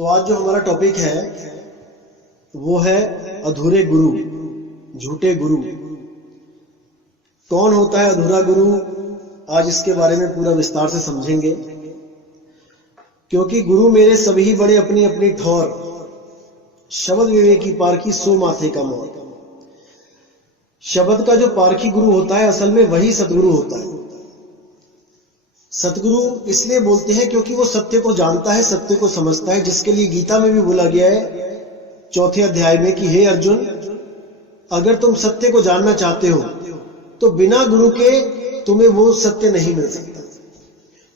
तो आज जो हमारा टॉपिक है वो है अधूरे गुरु, झूठे गुरु। कौन होता है अधूरा गुरु? आज इसके बारे में पूरा विस्तार से समझेंगे, क्योंकि गुरु मेरे सभी बड़े अपनी अपनी ठौर, शब्द विवेकी पारखी सो माथे का मोर। शब्द का जो पारखी गुरु होता है असल में वही सतगुरु होता है। सतगुरु इसलिए बोलते हैं क्योंकि वो सत्य को जानता है, सत्य को समझता है, जिसके लिए गीता में भी बोला गया है 4थे अध्याय में कि हे अर्जुन, अगर तुम सत्य को जानना चाहते हो तो बिना गुरु के तुम्हें वो सत्य नहीं मिल सकता।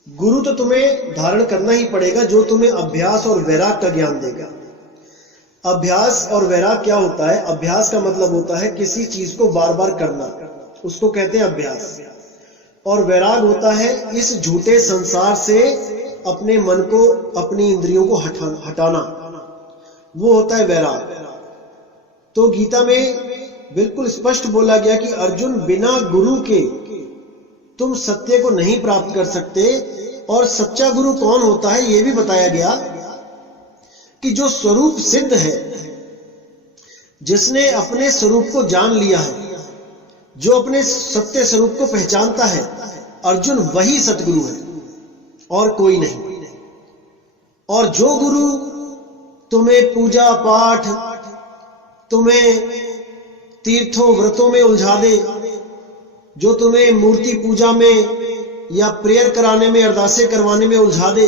गुरु तो तुम्हें धारण करना ही पड़ेगा, जो तुम्हें अभ्यास और वैराग का ज्ञान देगा। अभ्यास और वैराग क्या होता है? अभ्यास का मतलब होता है किसी चीज को बार बार करना, उसको कहते हैं अभ्यास। और वैराग होता है इस झूठे संसार से अपने मन को, अपनी इंद्रियों को हटाना, वो होता है वैराग। तो गीता में बिल्कुल स्पष्ट बोला गया कि अर्जुन, बिना गुरु के तुम सत्य को नहीं प्राप्त कर सकते। और सच्चा गुरु कौन होता है यह भी बताया गया कि जो स्वरूप सिद्ध है, जिसने अपने स्वरूप को जान लिया है, जो अपने सत्य स्वरूप को पहचानता है, अर्जुन वही सतगुरु है और कोई नहीं। और जो गुरु तुम्हें पूजा पाठ, तुम्हें तीर्थों व्रतों में उलझा दे, जो तुम्हें मूर्ति पूजा में या प्रेयर कराने में, अरदासें करवाने में उलझा दे,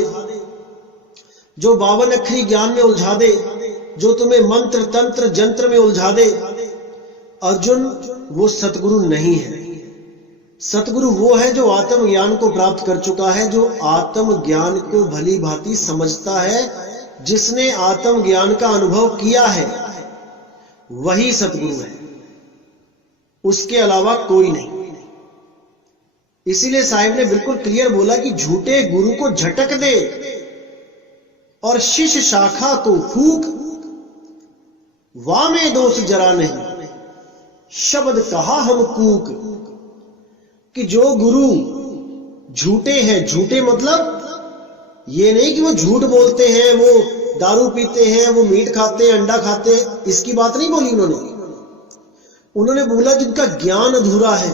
जो 52 अक्षरी ज्ञान में उलझा दे, जो तुम्हें मंत्र तंत्र जंत्र में उलझा दे, अर्जुन वो सतगुरु नहीं है। सतगुरु वो है जो आत्म ज्ञान को प्राप्त कर चुका है, जो आत्म ज्ञान को भली भांति समझता है, जिसने आत्म ज्ञान का अनुभव किया है, वही सतगुरु है, उसके अलावा कोई नहीं। इसीलिए साहिब ने बिल्कुल क्लियर बोला कि झूठे गुरु को झटक दे और शिष्य शाखा को फूक, वामे दोष जरा नहीं, शब्द कहा हम कूक। कि जो गुरु झूठे हैं, झूठे मतलब ये नहीं कि वो झूठ बोलते हैं, वो दारू पीते हैं, वो मीट खाते हैं, अंडा खाते हैं, इसकी बात नहीं बोली उन्होंने बोला जिनका ज्ञान अधूरा है।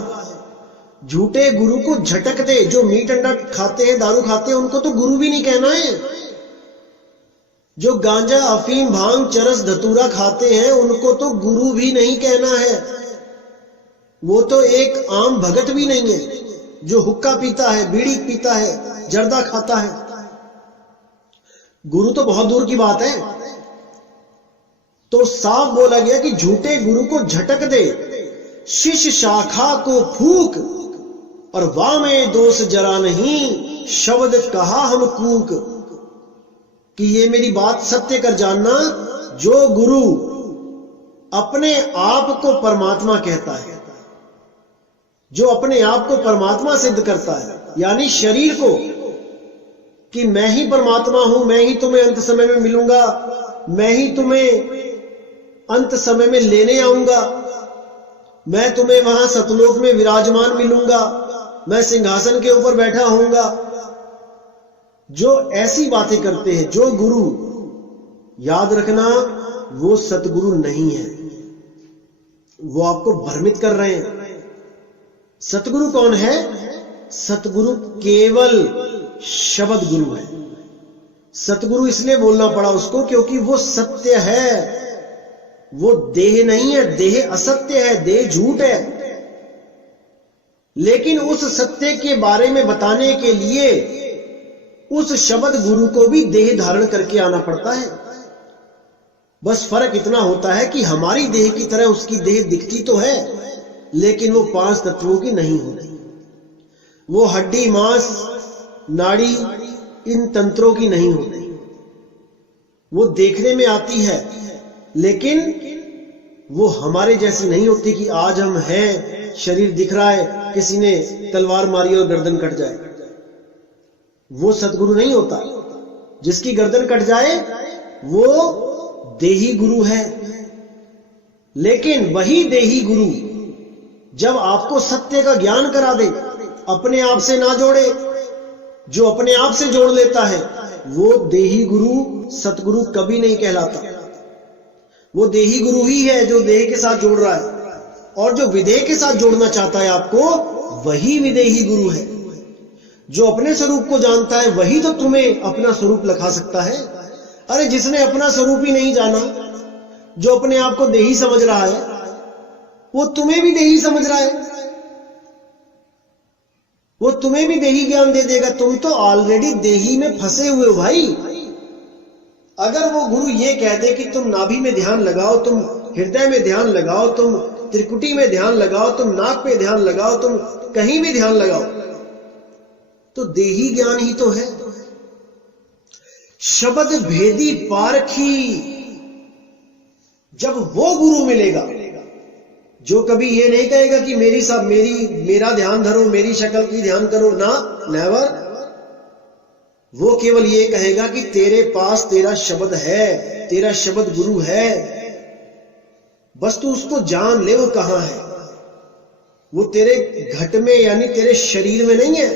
झूठे गुरु को झटक दे। जो मीट अंडा खाते हैं, दारू खाते हैं, उनको तो गुरु भी नहीं कहना है। जो गांजा अफीम भांग चरस धतूरा खाते हैं, उनको तो गुरु भी नहीं कहना है, वो तो एक आम भगत भी नहीं है। जो हुक्का पीता है, बीड़ी पीता है, जर्दा खाता है, गुरु तो बहुत दूर की बात है। तो साफ बोला गया कि झूठे गुरु को झटक दे, शिष्य शाखा को फूक, और वामे दोष जरा नहीं, शब्द कहा हम कूक। कि ये मेरी बात सत्य कर जानना, जो गुरु अपने आप को परमात्मा कहता है, जो अपने आप को परमात्मा सिद्ध करता है, यानी शरीर को कि मैं ही परमात्मा हूं, मैं ही तुम्हें अंत समय में मिलूंगा, मैं ही तुम्हें अंत समय में लेने आऊंगा, मैं तुम्हें वहां सतलोक में विराजमान मिलूंगा, मैं सिंहासन के ऊपर बैठा होऊंगा। जो ऐसी बातें करते हैं, जो गुरु, याद रखना वो सतगुरु नहीं है, वो आपको भ्रमित कर रहे हैं। सतगुरु कौन है? सतगुरु केवल शब्द गुरु है। सतगुरु इसलिए बोलना पड़ा उसको क्योंकि वो सत्य है, वो देह नहीं है। देह असत्य है, देह झूठ है। लेकिन उस सत्य के बारे में बताने के लिए उस शब्द गुरु को भी देह धारण करके आना पड़ता है। बस फर्क इतना होता है कि हमारी देह की तरह उसकी देह दिखती तो है, लेकिन वो 5 तत्वों की नहीं होती। वो हड्डी मांस नाड़ी इन तंत्रों की नहीं होती। वो देखने में आती है, लेकिन वो हमारे जैसी नहीं होती कि आज हम हैं, शरीर दिख रहा है, किसी ने तलवार मारी और गर्दन कट जाए। वो सतगुरु नहीं होता। जिसकी गर्दन कट जाए वो देही गुरु है। लेकिन वही देही गुरु जब आपको सत्य का ज्ञान करा दे, अपने आप से ना जोड़े, जो अपने आप से जोड़ लेता है वो देही गुरु सतगुरु कभी नहीं कहलाता। वो देही गुरु ही है जो देह के साथ जोड़ रहा है, और जो विदेह के साथ जोड़ना चाहता है आपको, वही विदेही गुरु है। जो अपने स्वरूप को जानता है वही तो तुम्हें अपना स्वरूप लखा सकता है। अरे जिसने अपना स्वरूप ही नहीं जाना, जो अपने आप को देही समझ रहा है, वो तुम्हें भी देही समझ रहा है, वो तुम्हें भी देही ज्ञान दे देगा। तुम तो ऑलरेडी देही में फंसे हुए हो भाई। अगर वो गुरु ये कह दे कि तुम नाभि में ध्यान लगाओ, तुम हृदय में ध्यान लगाओ, तुम त्रिकुटी में ध्यान लगाओ, तुम नाक पे ध्यान लगाओ, तुम कहीं भी ध्यान लगाओ, तो देही ज्ञान ही तो है। शब्द भेदी पारखी, जब वो गुरु मिलेगा जो कभी ये नहीं कहेगा कि मेरा ध्यान धरो, मेरी शक्ल की ध्यान करो, ना, नेवर। वो केवल ये कहेगा कि तेरे पास तेरा शब्द है, तेरा शब्द गुरु है, बस तू उसको जान ले वो कहां है। वो तेरे घट में यानी तेरे शरीर में नहीं है,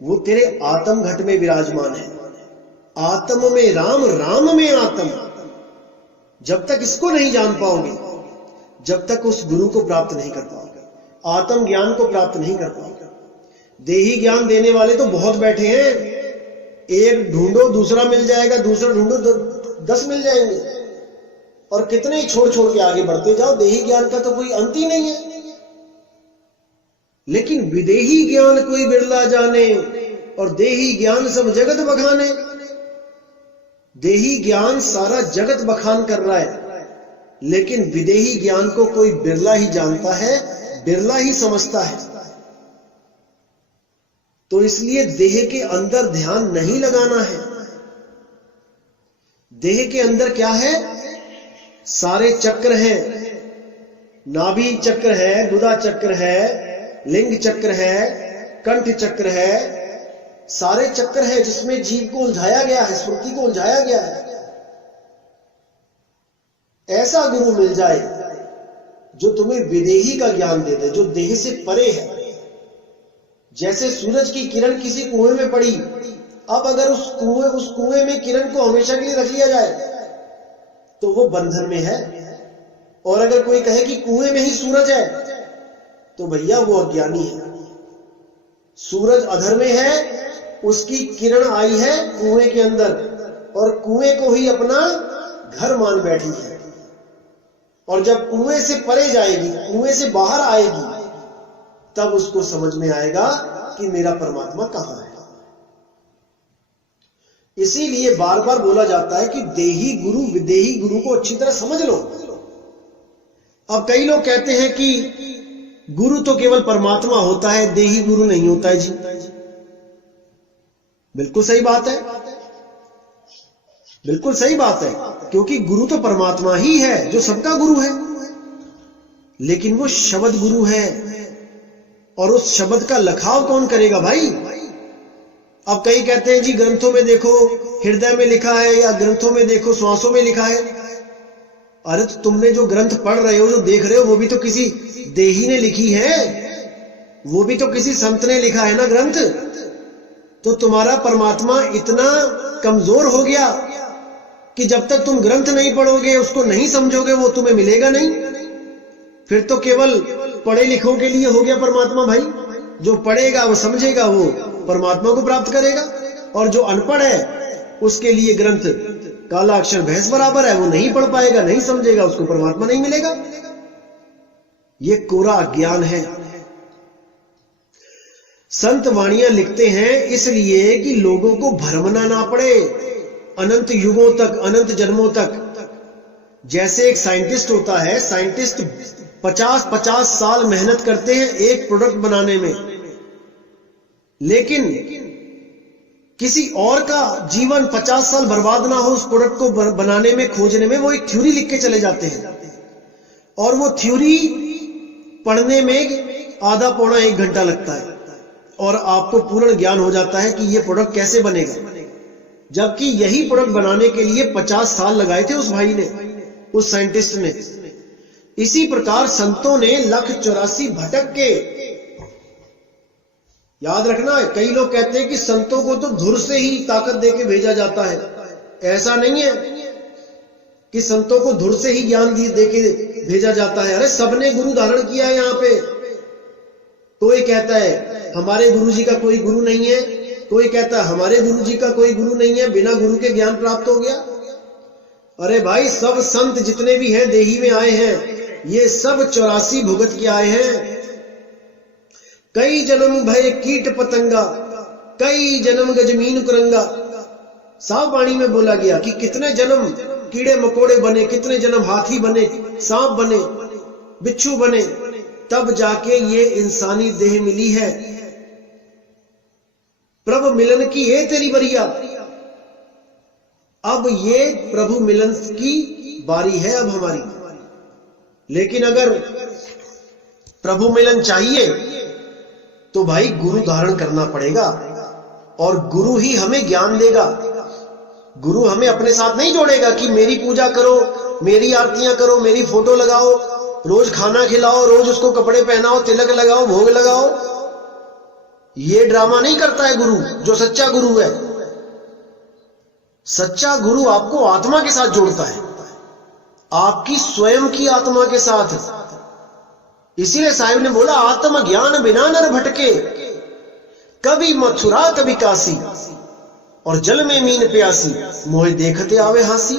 वो तेरे आत्म घट में विराजमान है। आत्म में राम, राम में आत्म। जब तक इसको नहीं जान पाओगे, जब तक उस गुरु को प्राप्त नहीं कर पाओगे, आत्म ज्ञान को प्राप्त नहीं कर पाओगे। देही ज्ञान देने वाले तो बहुत बैठे हैं, एक ढूंढो दूसरा मिल जाएगा, दूसरा ढूंढो 10 मिल जाएंगे, और कितने ही छोड़ छोड़ के आगे बढ़ते जाओ। देही ज्ञान का तो कोई अंत ही नहीं है। लेकिन विदेही ज्ञान कोई बिरला जाने, और देही ज्ञान सब जगत बखाने। देही ज्ञान सारा जगत बखान कर रहा है, लेकिन विदेही ज्ञान को कोई बिरला ही जानता है, बिरला ही समझता है। तो इसलिए देह के अंदर ध्यान नहीं लगाना है। देह के अंदर क्या है? सारे चक्र हैं। नाभि चक्र है, गुदा चक्र है, लिंग चक्र है, कंठ चक्र है, सारे चक्र है जिसमें जीव को उलझाया गया है, स्मृति को उलझाया गया है। ऐसा गुरु मिल जाए जो तुम्हें विदेही का ज्ञान दे दे, जो देह से परे है। जैसे सूरज की किरण किसी कुएं में पड़ी, अब अगर उस कुएं में किरण को हमेशा के लिए रख लिया जाए तो वो बंधन में है। और अगर कोई कहे कि कुएं में ही सूरज है, तो भैया वो अज्ञानी है। सूरज अधर में है, उसकी किरण आई है कुएं के अंदर, और कुएं को ही अपना घर मान बैठी है। और जब कुएं से परे जाएगी, कुएं से बाहर आएगी, तब उसको समझ में आएगा कि मेरा परमात्मा कहां है। इसीलिए बार बार बोला जाता है कि देही गुरु विदेही गुरु को अच्छी तरह समझ लो। अब कई लोग कहते हैं कि गुरु तो केवल परमात्मा होता है, देही गुरु नहीं होता है जी। बिल्कुल सही बात है, बिल्कुल सही बात है, क्योंकि गुरु तो परमात्मा ही है जो सबका गुरु है, लेकिन वो शब्द गुरु है। और उस शब्द का लखाव कौन करेगा भाई? अब कई कहते हैं जी ग्रंथों में देखो हृदय में लिखा है, या ग्रंथों में देखो श्वासों में लिखा है। अरे तो तुमने जो ग्रंथ पढ़ रहे हो, जो देख रहे हो, वो भी तो किसी देही ने लिखी है, वो भी तो किसी संत ने लिखा है ना ग्रंथ। तो तुम्हारा परमात्मा इतना कमजोर हो गया कि जब तक तुम ग्रंथ नहीं पढ़ोगे, उसको नहीं समझोगे, वो तुम्हें मिलेगा नहीं। फिर तो केवल पढ़े लिखों के लिए हो गया परमात्मा भाई। जो पढ़ेगा वो समझेगा, वो परमात्मा को प्राप्त करेगा। और जो अनपढ़ है उसके लिए ग्रंथ काला अक्षर भैंस बराबर है, वो नहीं पढ़ पाएगा, नहीं समझेगा, उसको परमात्मा नहीं मिलेगा। ये कोरा अज्ञान है। संत वाणियां लिखते हैं इसलिए कि लोगों को भ्रमना ना पड़े अनंत युगों तक, अनंत जन्मों तक। जैसे एक साइंटिस्ट होता है, साइंटिस्ट 50 साल मेहनत करते हैं एक प्रोडक्ट बनाने में, लेकिन किसी और का जीवन 50 साल बर्बाद ना हो उस प्रोडक्ट को बनाने में, खोजने में। वो एक थ्योरी लिख के चले जाते हैं, और वो थ्योरी पढ़ने में आधा पौना 1 घंटा लगता है, और आपको पूर्ण ज्ञान हो जाता है कि ये प्रोडक्ट कैसे बनेगा। जबकि यही प्रोडक्ट बनाने के लिए 50 साल लगाए थे उस भाई ने, उस साइंटिस्ट ने। इसी प्रकार संतों ने 1,84,00,000 भटक के याद रखना, कई लोग कहते हैं कि संतों को तो धुर से ही ताकत देके भेजा जाता है। ऐसा नहीं है कि संतों को धुर से ही ज्ञान देके भेजा जाता है। अरे सबने गुरु धारण किया है यहाँ पे। कोई कहता है हमारे गुरु जी का कोई गुरु नहीं है, कोई कहता है हमारे गुरु जी का कोई गुरु नहीं है, बिना गुरु के ज्ञान प्राप्त हो गया। अरे भाई, सब संत जितने भी हैं देही में आए हैं, ये सब 84 भुगत के आए हैं। कई जन्म भय कीट पतंगा, कई जन्म गजमीन कुरंगा। साफ वाणी में बोला गया कि कितने जन्म कीड़े मकोड़े बने, कितने जन्म हाथी बने, सांप बने, बिच्छू बने, तब जाके ये इंसानी देह मिली है। प्रभु मिलन की ये तेरी बरिया। अब ये प्रभु मिलन की बारी है अब हमारी। लेकिन अगर प्रभु मिलन चाहिए तो भाई गुरु धारण करना पड़ेगा, और गुरु ही हमें ज्ञान देगा। गुरु हमें अपने साथ नहीं जोड़ेगा कि मेरी पूजा करो, मेरी आरतियां करो, मेरी फोटो लगाओ, रोज खाना खिलाओ, रोज उसको कपड़े पहनाओ, तिलक लगाओ, भोग लगाओ। ये ड्रामा नहीं करता है गुरु, जो सच्चा गुरु है। सच्चा गुरु आपको आत्मा के साथ जोड़ता है, आपकी स्वयं की आत्मा के साथ। इसीलिए साहिब ने बोला, आत्म ज्ञान बिना नर भटके, कभी मथुरा कभी काशी, और जल में मीन प्यासी, मोहे देखते आवे हासी।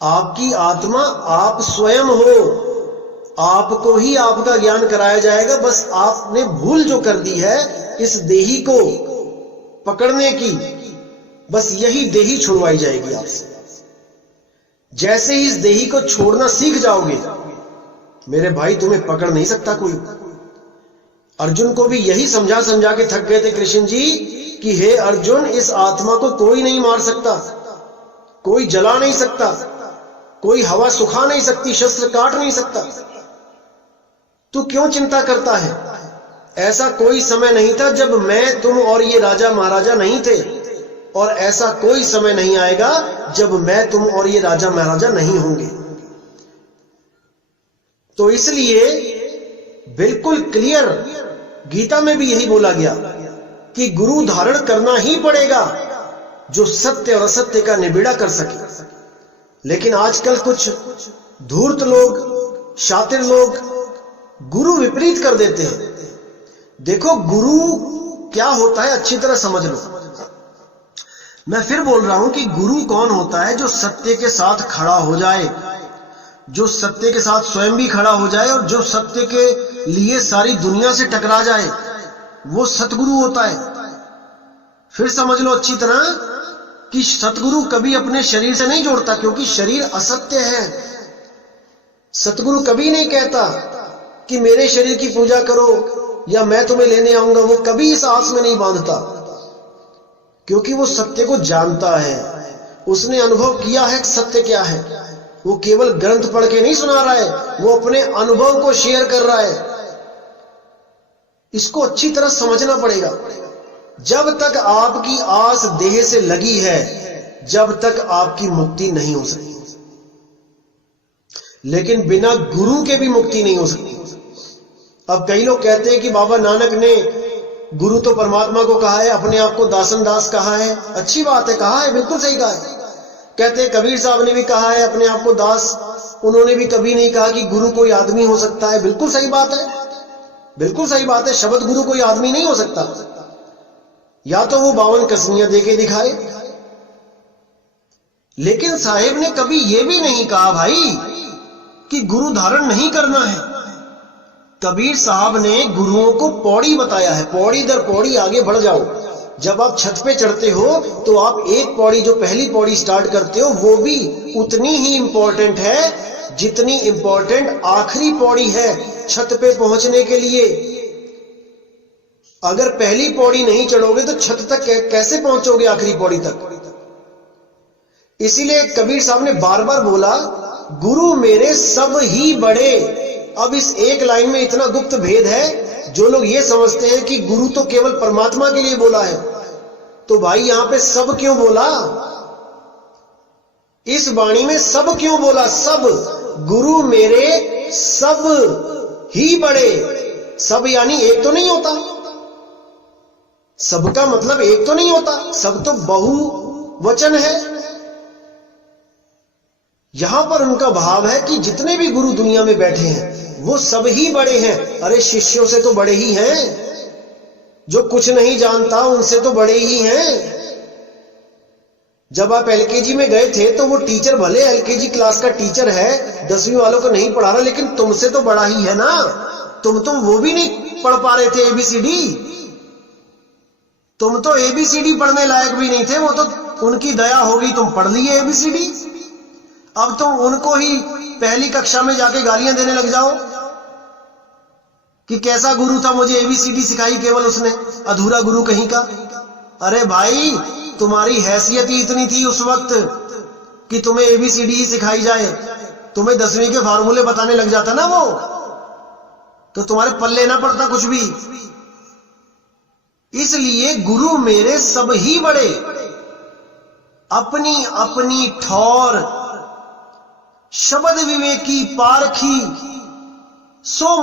आपकी आत्मा आप स्वयं हो, आपको ही आपका ज्ञान कराया जाएगा। बस आपने भूल जो कर दी है इस देही को पकड़ने की, बस यही देही छुड़वाई जाएगी आपसे। जैसे ही इस देही को छोड़ना सीख जाओगे, मेरे भाई तुम्हें पकड़ नहीं सकता कोई। अर्जुन को भी यही समझा समझा के थक गए थे कृष्ण जी कि हे अर्जुन, इस आत्मा को कोई नहीं मार सकता, कोई जला नहीं सकता, कोई हवा सुखा नहीं सकती, शस्त्र काट नहीं सकता। तू क्यों चिंता करता है? ऐसा कोई समय नहीं था जब मैं, तुम और ये राजा महाराजा नहीं थे, और ऐसा कोई समय नहीं आएगा जब मैं, तुम और ये राजा महाराजा नहीं होंगे। तो इसलिए बिल्कुल क्लियर गीता में भी यही बोला गया कि गुरु धारण करना ही पड़ेगा जो सत्य और असत्य का निबिड़ा कर सके। लेकिन आजकल कुछ धूर्त लोग, शातिर लोग गुरु विपरीत कर देते हैं। देखो गुरु क्या होता है अच्छी तरह समझ लो। मैं फिर बोल रहा हूं कि गुरु कौन होता है? जो सत्य के साथ खड़ा हो जाए, जो सत्य के साथ स्वयं भी खड़ा हो जाए, और जो सत्य के लिए सारी दुनिया से टकरा जाए, वो सतगुरु होता है। फिर समझ लो अच्छी तरह कि सतगुरु कभी अपने शरीर से नहीं जोड़ता, क्योंकि शरीर असत्य है। सतगुरु कभी नहीं कहता कि मेरे शरीर की पूजा करो या मैं तुम्हें लेने आऊंगा। वो कभी इस आस में नहीं बांधता, क्योंकि वो सत्य को जानता है, उसने अनुभव किया है सत्य क्या है। वो केवल ग्रंथ पढ़ के नहीं सुना रहा है, वो अपने अनुभव को शेयर कर रहा है। इसको अच्छी तरह समझना पड़ेगा। जब तक आपकी आस देह से लगी है, जब तक आपकी मुक्ति नहीं हो सकती। लेकिन बिना गुरु के भी मुक्ति नहीं हो सकती। अब कई लोग कहते हैं कि बाबा नानक ने गुरु तो परमात्मा को कहा है, अपने आप को दासन दास कहा है। अच्छी बात है, कहा है, बिल्कुल सही कहा है। कहते हैं कबीर साहब ने भी कहा है अपने आप को दास, उन्होंने भी कभी नहीं कहा कि गुरु कोई आदमी हो सकता है। बिल्कुल सही बात है, बिल्कुल सही बात है। शब्द गुरु कोई आदमी नहीं हो सकता, या तो वो 52 कसनियां देके दिखाए। लेकिन साहेब ने कभी यह भी नहीं कहा भाई कि गुरु धारण नहीं करना है। कबीर साहब ने गुरुओं को पौड़ी बताया है, पौड़ी दर पौड़ी आगे बढ़ जाओ। जब आप छत पे चढ़ते हो तो आप एक पौड़ी, जो पहली पौड़ी स्टार्ट करते हो, वो भी उतनी ही इंपॉर्टेंट है जितनी इंपॉर्टेंट आखिरी पौड़ी है छत पे पहुंचने के लिए। अगर पहली पौड़ी नहीं चढ़ोगे तो छत तक कैसे पहुंचोगे, आखिरी पौड़ी तक? इसीलिए कबीर साहब ने बार बार बोला, गुरु मेरे सब ही बड़े। अब इस एक लाइन में इतना गुप्त भेद है। जो लोग ये समझते हैं कि गुरु तो केवल परमात्मा के लिए बोला है, तो भाई यहां पे सब क्यों बोला? इस वाणी में सब क्यों बोला? सब, गुरु मेरे सब ही बड़े। सब यानी एक तो नहीं होता, सबका मतलब एक तो नहीं होता, सब तो बहुवचन है। यहां पर उनका भाव है कि जितने भी गुरु दुनिया में बैठे हैं वो सब ही बड़े हैं। अरे शिष्यों से तो बड़े ही हैं, जो कुछ नहीं जानता उनसे तो बड़े ही हैं। जब आप एलकेजी में गए थे तो वो टीचर भले एलकेजी क्लास का टीचर है, 10वीं वालों को नहीं पढ़ा रहा, लेकिन तुमसे तो बड़ा ही है ना। तुम वो भी नहीं पढ़ पा रहे थे एबीसीडी, तुम तो एबीसीडी पढ़ने लायक भी नहीं थे, वो तो उनकी दया होगी तुम पढ़ लिए एबीसीडी। अब तुम उनको ही पहली कक्षा में जाके गालियां देने लग जाओ कि कैसा गुरु था, मुझे एबीसीडी सिखाई केवल उसने, अधूरा गुरु कहीं का। अरे भाई, तुम्हारी हैसियत ही इतनी थी उस वक्त कि तुम्हें एबीसीडी ही सिखाई जाए, तुम्हें 10वीं के फार्मूले बताने लग जाता ना वो, तो तुम्हारे पल्ले ना पड़ता कुछ भी। इसलिए गुरु मेरे सब ही बड़े, अपनी अपनी ठौर शब्द विवेकी पारखी सो